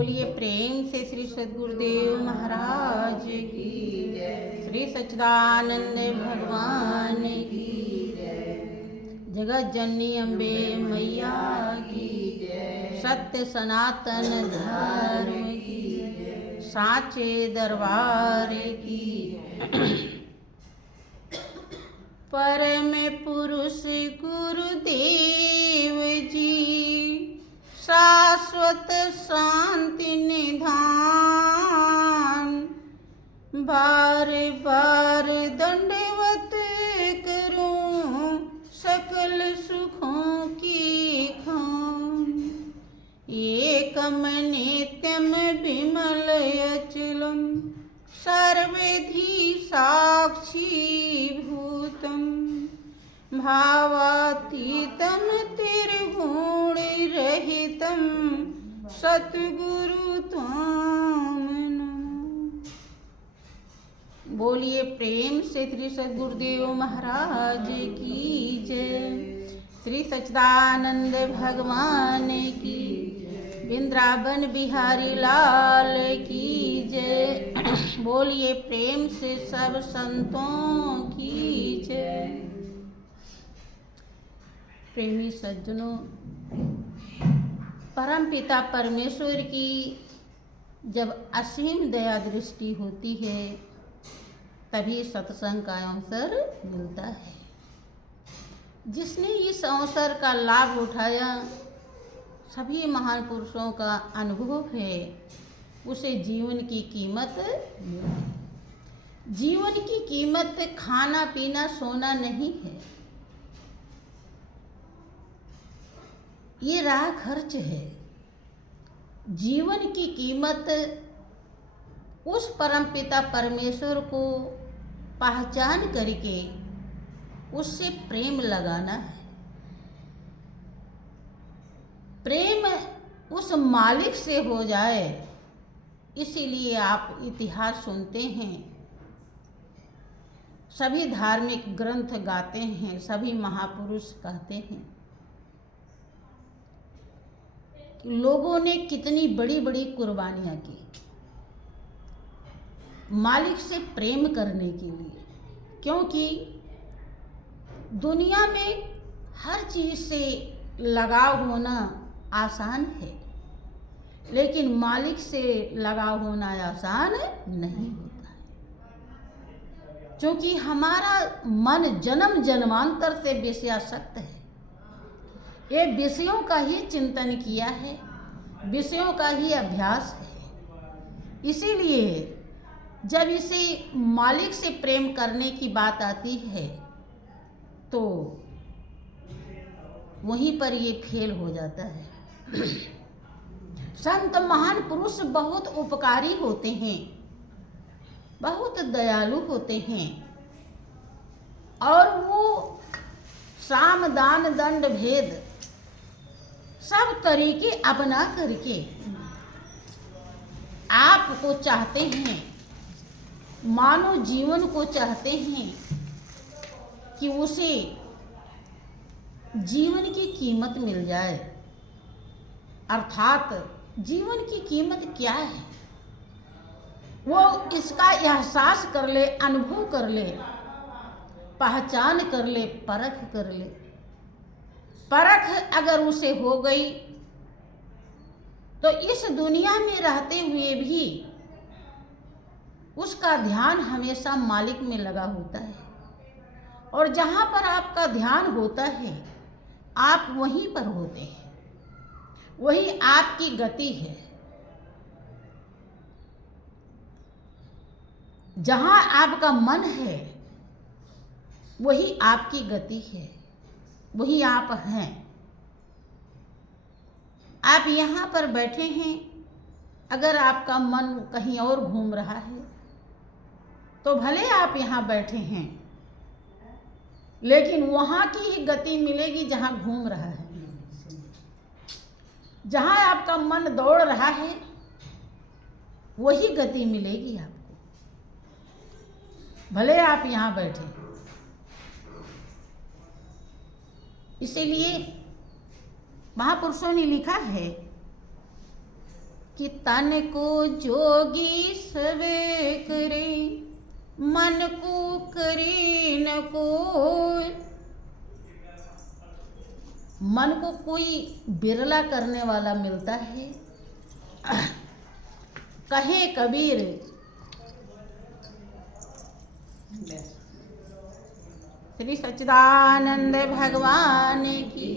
बोलिए प्रेम से श्री सद्गुरुदेव महाराज की जय, श्री सच्चिदानंद भगवान की जय, जगत जननी अम्बे मैया की जय, सत्य सनातन धर्म की जय, साचे दरबार की परम पुरुष गुरुदेव जी शाश्वत शांति निधान, बार बार दंडवत करूं सकल सुखों की खान, एकम नित्यम विमल अचलम सर्वधि साक्षी भूतम, भावातीतम त्रिगुण रहितम सतगुरु त्वाम नमः। बोलिए प्रेम से श्री सद्गुरुदेव महाराज की जय, श्री सच्चिदानंद भगवान की, वृंदावन बिहारी लाल की जय। बोलिए प्रेम से सब संतों की जय। प्रेमी सज्जनों, परमपिता परमेश्वर की जब असीम दया दृष्टि होती है तभी सत्संग का अवसर मिलता है। जिसने इस अवसर का लाभ उठाया, सभी महान पुरुषों का अनुभव है, उसे जीवन की कीमत मिलती। जीवन की कीमत खाना पीना सोना नहीं है, ये राह खर्च है। जीवन की कीमत उस परमपिता परमेश्वर को पहचान करके उससे प्रेम लगाना है। प्रेम उस मालिक से हो जाए, इसीलिए आप इतिहास सुनते हैं, सभी धार्मिक ग्रंथ गाते हैं, सभी महापुरुष कहते हैं कि लोगों ने कितनी बड़ी बड़ी कुर्बानियां की मालिक से प्रेम करने के लिए। क्योंकि दुनिया में हर चीज से लगाव होना आसान है, लेकिन मालिक से लगाव होना आसान नहीं होता है। क्योंकि हमारा मन जन्म जन्मांतर से विषयासक्त है, ये विषयों का ही चिंतन किया है, विषयों का ही अभ्यास है। इसीलिए जब इसे मालिक से प्रेम करने की बात आती है तो वहीं पर ये फेल हो जाता है। संत महान पुरुष बहुत उपकारी होते हैं, बहुत दयालु होते हैं, और वो साम दान दंड भेद सब तरीके अपना करके आपको चाहते हैं, मानव जीवन को चाहते हैं कि उसे जीवन की कीमत मिल जाए। अर्थात जीवन की कीमत क्या है वो इसका एहसास कर ले, अनुभव कर ले, पहचान कर ले, परख कर ले। परख अगर उसे हो गई तो इस दुनिया में रहते हुए भी उसका ध्यान हमेशा मालिक में लगा होता है, और जहाँ पर आपका ध्यान होता है आप वहीं पर होते हैं, वही आपकी गति है। जहाँ आपका मन है वही आपकी गति है, वही आप हैं। आप यहाँ पर बैठे हैं, अगर आपका मन कहीं और घूम रहा है तो भले आप यहाँ बैठे हैं, लेकिन वहाँ की ही गति मिलेगी जहाँ घूम रहा है। जहाँ आपका मन दौड़ रहा है वही गति मिलेगी आपको, भले आप यहाँ बैठे। इसीलिए महापुरुषों ने लिखा है कि तन को जोगी सवे करे, मन को करे न कोई। मन को कोई बिरला करने वाला मिलता है। कहे कबीर श्री सच्चिदानंद भगवान की।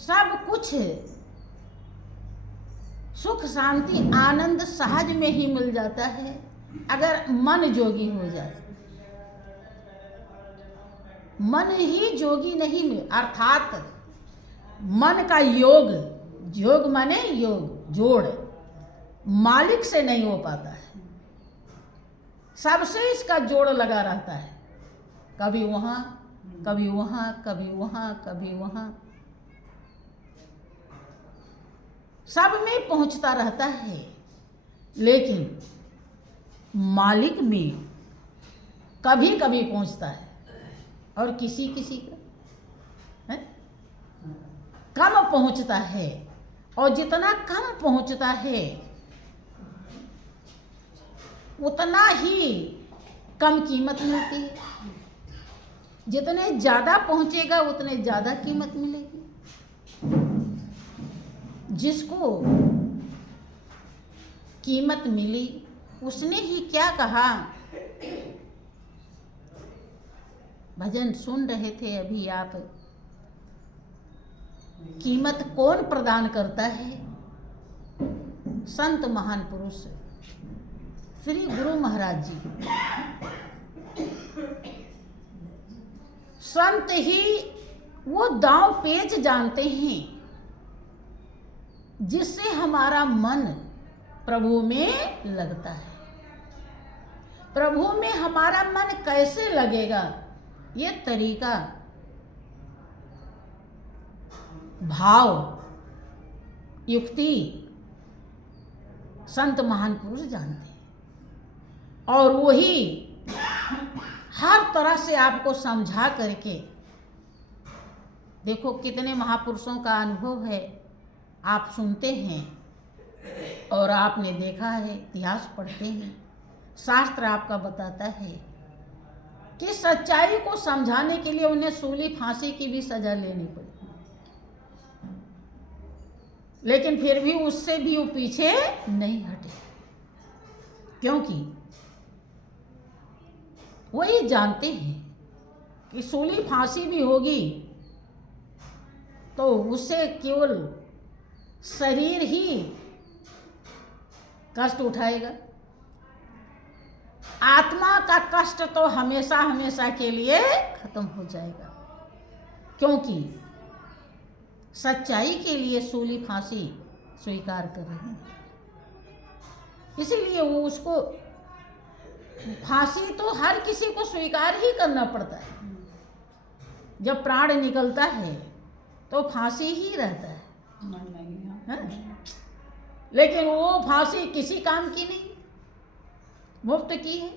सब कुछ सुख शांति आनंद सहज में ही मिल जाता है अगर मन जोगी हो जाए। मन ही जोगी नहीं मिले, अर्थात मन का योग, योग माने योग, जोड़ मालिक से नहीं हो पाता है। सबसे इसका जोड़ लगा रहता है, कभी वहां कभी वहां कभी वहां कभी वहां, सब में पहुंचता रहता है, लेकिन मालिक में कभी कभी पहुंचता है और किसी किसी का कम पहुंचता है। और जितना कम पहुंचता है उतना ही कम कीमत मिलती है। जितने ज्यादा पहुंचेगा उतने ज्यादा कीमत मिलेगी। जिसको कीमत मिली उसने ही क्या कहा। भजन सुन रहे थे अभी आप, कीमत कौन प्रदान करता है? संत महान पुरुष श्री गुरु महाराज जी। संत ही वो दांव पेच जानते हैं जिससे हमारा मन प्रभु में लगता है। प्रभु में हमारा मन कैसे लगेगा, ये तरीका भाव युक्ति संत महान पुरुष जानते हैं, और वही हर तरह से आपको समझा करके। देखो कितने महापुरुषों का अनुभव है, आप सुनते हैं और आपने देखा है, इतिहास पढ़ते हैं, शास्त्र आपका बताता है कि सच्चाई को समझाने के लिए उन्हें सूली फांसी की भी सजा लेनी पड़ी, लेकिन फिर भी उससे भी वो पीछे नहीं हटे, क्योंकि वही जानते हैं कि सूली फांसी भी होगी तो उससे केवल शरीर ही कष्ट उठाएगा, आत्मा का कष्ट तो हमेशा हमेशा के लिए खत्म हो जाएगा। क्योंकि सच्चाई के लिए सूली फांसी स्वीकार कर रहे हैं, इसीलिए वो उसको फांसी तो हर किसी को स्वीकार ही करना पड़ता है। जब प्राण निकलता है तो फांसी ही रहता है, लेकिन वो फांसी किसी काम की नहीं, मुफ्त की है।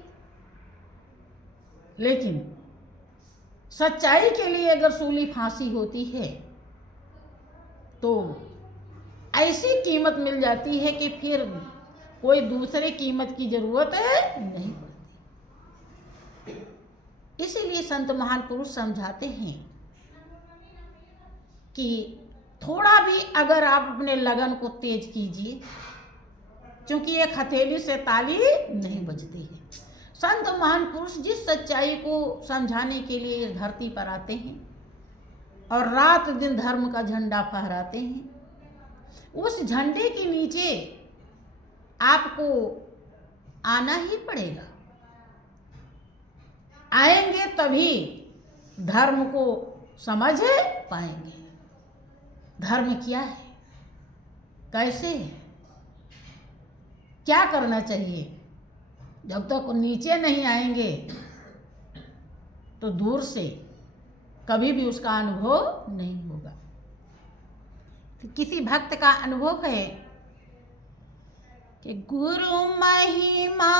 लेकिन सच्चाई के लिए अगर सूली फांसी होती है तो ऐसी कीमत मिल जाती है कि फिर कोई दूसरे कीमत की जरूरत नहीं पड़ती। इसीलिए संत महान पुरुष समझाते हैं कि थोड़ा भी अगर आप अपने लगन को तेज कीजिए, क्योंकि एक हथेली से ताली नहीं बजती है। संत महान पुरुष जिस सच्चाई को समझाने के लिए इस धरती पर आते हैं और रात दिन धर्म का झंडा फहराते हैं, उस झंडे के नीचे आपको आना ही पड़ेगा। आएंगे तभी धर्म को समझ पाएंगे। धर्म क्या है, कैसे है, क्या करना चाहिए। जब तक नीचे नहीं आएंगे तो दूर से कभी भी उसका अनुभव नहीं होगा। तो किसी भक्त का अनुभव है कि गुरु महिमा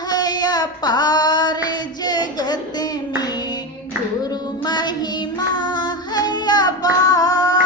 है अपार जगत में, गुरु महिमा है अपार,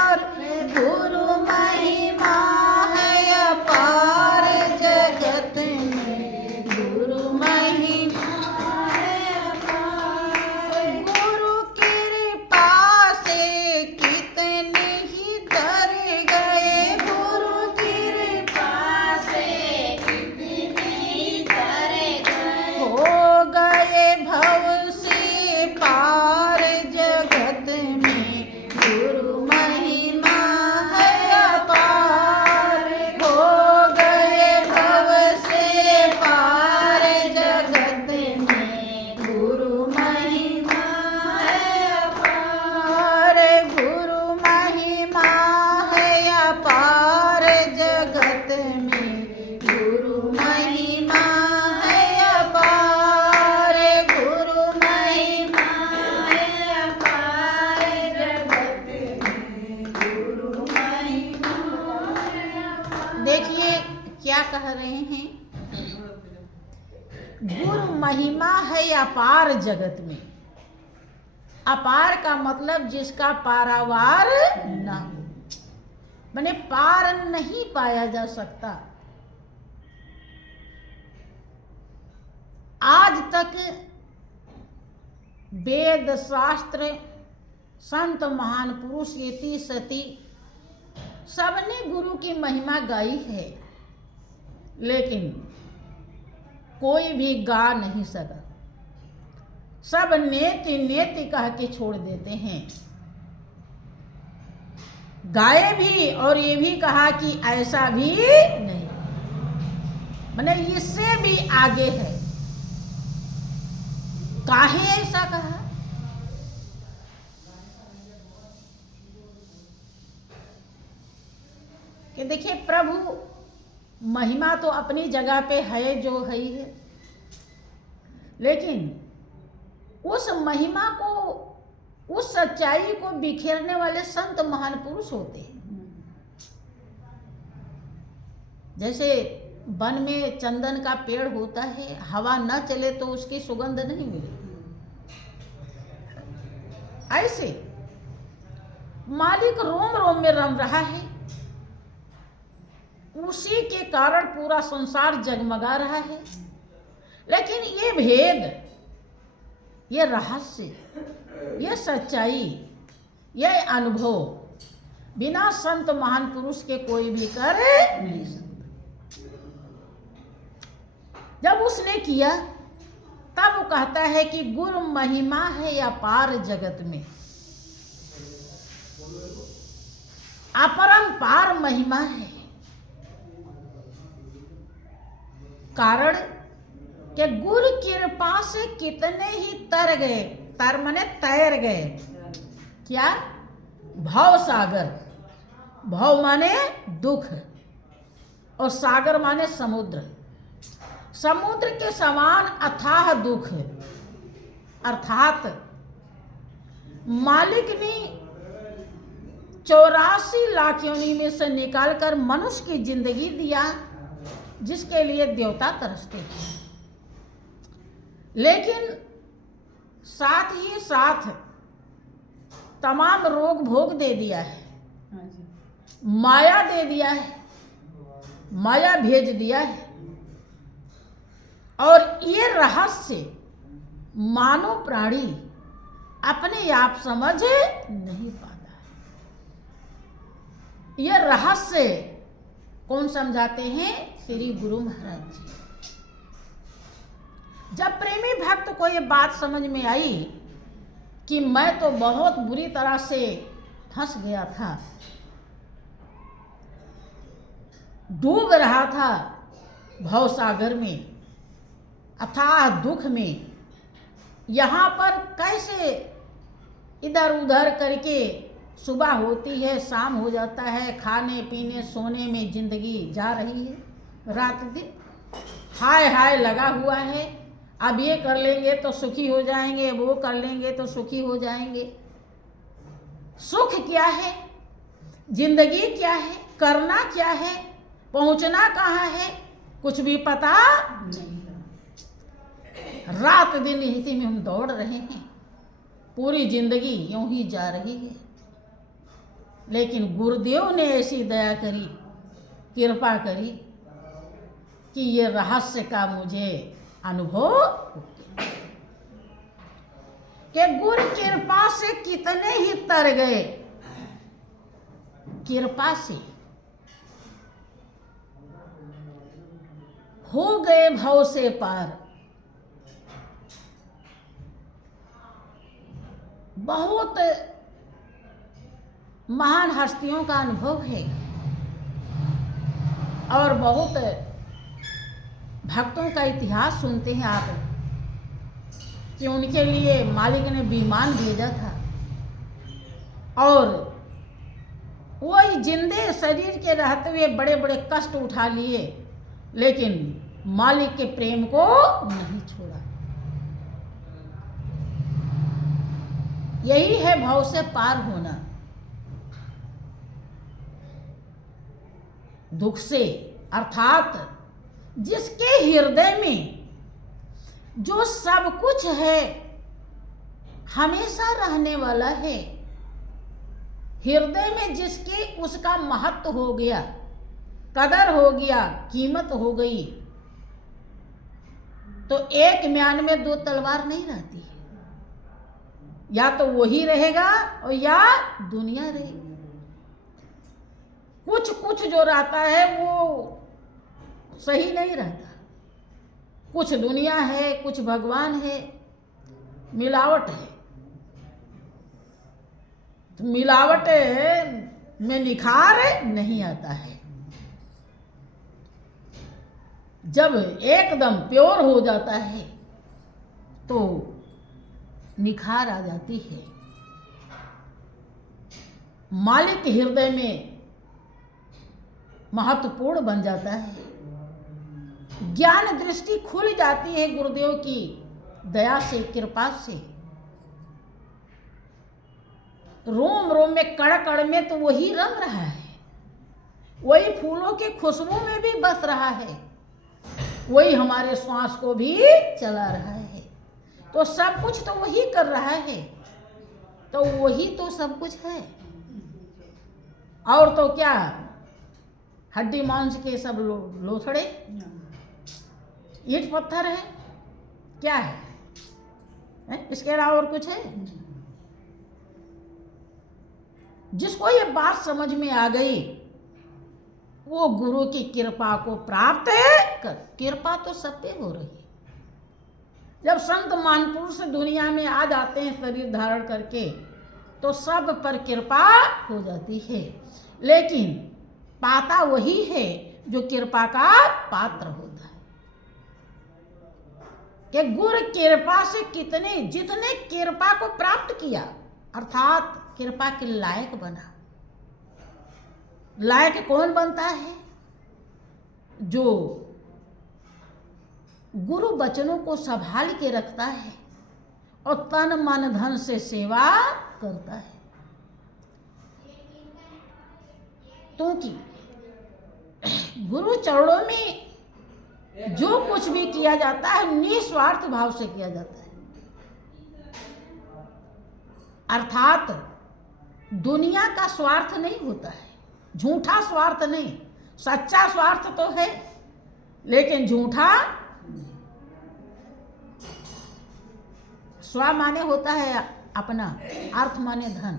रहे हैं। गुरु महिमा है अपार जगत में। अपार का मतलब जिसका पारावार ना हो, माने पार नहीं पाया जा सकता। आज तक वेद शास्त्र, संत महान पुरुष, यति सती सबने गुरु की महिमा गाई है, लेकिन कोई भी गा नहीं सका। सब नेति नेति कह के छोड़ देते हैं। गाए भी और ये भी कहा कि ऐसा भी नहीं, माने इससे भी आगे है। काहे ऐसा कहा? कि देखिए, प्रभु महिमा तो अपनी जगह पे है जो है ही है, लेकिन उस महिमा को, उस सच्चाई को बिखेरने वाले संत महान पुरुष होते हैं। जैसे वन में चंदन का पेड़ होता है, हवा न चले तो उसकी सुगंध नहीं मिलेगी। ऐसे मालिक रोम रोम में रम रहा है, उसी के कारण पूरा संसार जगमगा रहा है। लेकिन ये भेद, ये रहस्य, ये सच्चाई, ये अनुभव बिना संत महान पुरुष के कोई भी कर नहीं सकता। जब उसने किया तब वो कहता है कि गुरु महिमा है अपार जगत में। अपरंपार महिमा है। कारण कि गुरु कृपा से कितने ही तर गए, तर माने तैर गए। क्या? भव सागर। भव माने दुख और सागर माने समुद्र। समुद्र के समान अथाह दुख, अर्थात मालिक ने 84 लाख योनि में से निकालकर मनुष्य की जिंदगी दिया, जिसके लिए देवता तरसते हैं। लेकिन साथ ही साथ तमाम रोग भोग दे दिया है, माया दे दिया है, माया भेज दिया है। और ये रहस्य मानव प्राणी अपने आप समझ नहीं पाता है। ये रहस्य कौन समझाते हैं? श्री गुरु महाराज जी। जब प्रेमी भक्त को ये बात समझ में आई कि मैं तो बहुत बुरी तरह से फंस गया था, डूब रहा था भवसागर में, अथाह दुख में, यहाँ पर कैसे इधर उधर करके सुबह होती है, शाम हो जाता है, खाने पीने सोने में जिंदगी जा रही है, रात दिन हाय हाय लगा हुआ है। अब ये कर लेंगे तो सुखी हो जाएंगे, वो कर लेंगे तो सुखी हो जाएंगे। सुख क्या है? जिंदगी क्या है? करना क्या है? पहुंचना कहाँ है? कुछ भी पता नहीं। रात दिन इसी में हम दौड़ रहे हैं, पूरी जिंदगी यूं ही जा रही है। लेकिन गुरुदेव ने ऐसी दया करी, कृपा करी कि ये रहस्य का मुझे अनुभव कि गुरु कृपा से कितने ही तर गए, कृपा से हो गए भव से पार। बहुत महान हस्तियों का अनुभव है और बहुत भक्तों का इतिहास सुनते हैं आप कि उनके लिए मालिक ने विमान भेजा था और वही जिंदे शरीर के रहते हुए बड़े बड़े कष्ट उठा लिए, लेकिन मालिक के प्रेम को नहीं छोड़ा। यही है भव से पार होना। दुख से अर्थात जिसके हृदय में जो सब कुछ है हमेशा रहने वाला है, हृदय में जिसके उसका महत्व हो गया, कदर हो गया, कीमत हो गई, तो एक म्यान में दो तलवार नहीं रहती है। या तो वही रहेगा और या दुनिया रहेगी। कुछ कुछ जो रहता है वो सही नहीं रहता। कुछ दुनिया है, कुछ भगवान है, मिलावट है। तो मिलावट में निखार नहीं आता है। जब एकदम प्योर हो जाता है तो निखार आ जाती है। मालिक हृदय में महत्वपूर्ण बन जाता है। ज्ञान दृष्टि खुल जाती है गुरुदेव की दया से, कृपा से। रोम रोम में, कण कण में तो वही रंग रहा है, वही फूलों की खुशबू में भी बस रहा है, वही हमारे श्वास को भी चला रहा है। तो सब कुछ तो वही कर रहा है, तो वही तो सब कुछ है। और तो क्या, हड्डी मांस के सब लोथड़े, ईंट पत्थर है, क्या है? इसके अलावा और कुछ है? जिसको ये बात समझ में आ गई वो गुरु की कृपा को प्राप्त कर। कृपा तो सब पे हो रही है। जब संत महापुरुष दुनिया में आ जाते हैं शरीर धारण करके तो सब पर कृपा हो जाती है, लेकिन पाता वही है जो कृपा का पात्र होता है। कि गुरु कृपा से कितने, जितने कृपा को प्राप्त किया अर्थात कृपा के लायक बना। लायक कौन बनता है? जो गुरु वचनों को संभाल के रखता है और तन मन धन से सेवा करता है। क्योंकि गुरु चरणों में जो कुछ भी किया जाता है निस्वार्थ भाव से किया जाता है। अर्थात दुनिया का स्वार्थ नहीं होता है, झूठा स्वार्थ नहीं। सच्चा स्वार्थ तो है लेकिन झूठा। स्व माने होता है अपना, अर्थ माने धन।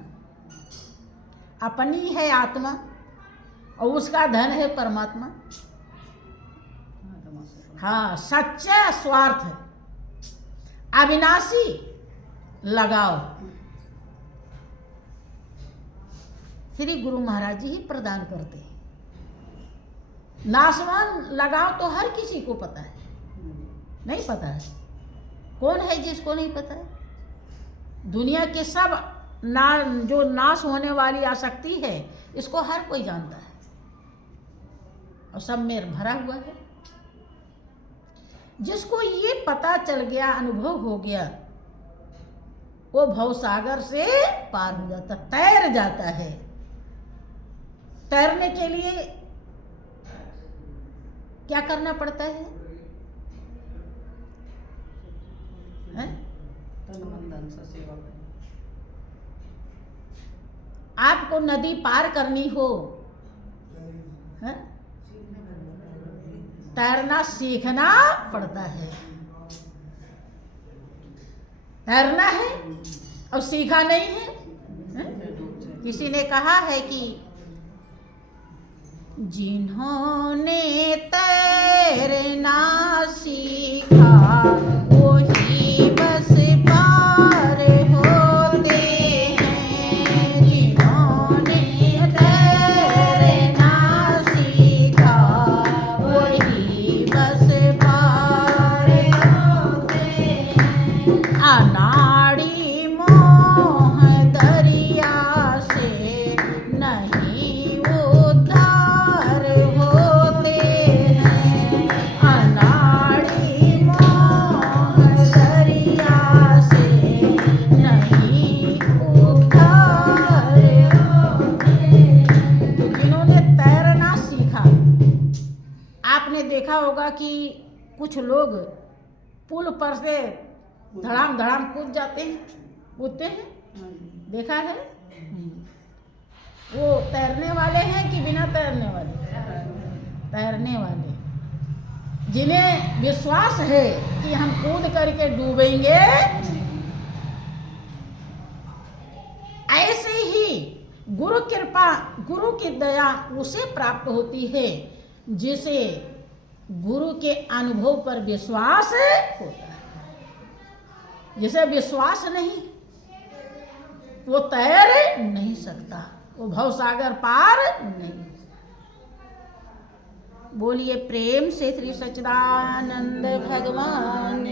अपनी है आत्मा और उसका धन है परमात्मा। हाँ, सच्चा स्वार्थ है, अविनाशी लगाओ श्री गुरु महाराज जी ही प्रदान करते हैं। नाशवान लगाव तो हर किसी को पता है, नहीं पता है? कौन है जिसको नहीं पता है? दुनिया के सब जो नाश होने वाली आसक्ति है इसको हर कोई जानता है और सब में भरा हुआ है। जिसको ये पता चल गया, अनुभव हो गया, वो भवसागर से पार हो जाता, तैर जाता है। तैरने के लिए क्या करना पड़ता है? आपको नदी पार करनी हो, तैरना सीखना पड़ता है। तैरना है और सीखा नहीं है। किसी ने कहा है कि जिन्होंने तैरना सीखा वही बस पार होते हैं। जिन्होंने तैरना सीखा वही बस पार होते हैं। अनाड़ी मोह दरिया से नहीं उद्धार होते हैं। अनाड़ी मोह दरिया से नहीं उद्धार होते हैं। तो जिन्होंने तैरना सीखा, आपने देखा होगा होगा कि कुछ लोग पुल पर से धड़ाम धड़ाम कूदते हैं, देखा है? वो तैरने वाले हैं कि बिना तैरने वाले? तैरने वाले, जिन्हें विश्वास है कि हम कूद करके डूबेंगे। ऐसे ही गुरु कृपा, गुरु की दया उसे प्राप्त होती है जिसे गुरु के अनुभव पर विश्वास होता है। जिसे विश्वास नहीं, वो तैर नहीं सकता, वो भवसागर पार नहीं। बोलिए प्रेम से श्री सच्चिदानंद भगवान।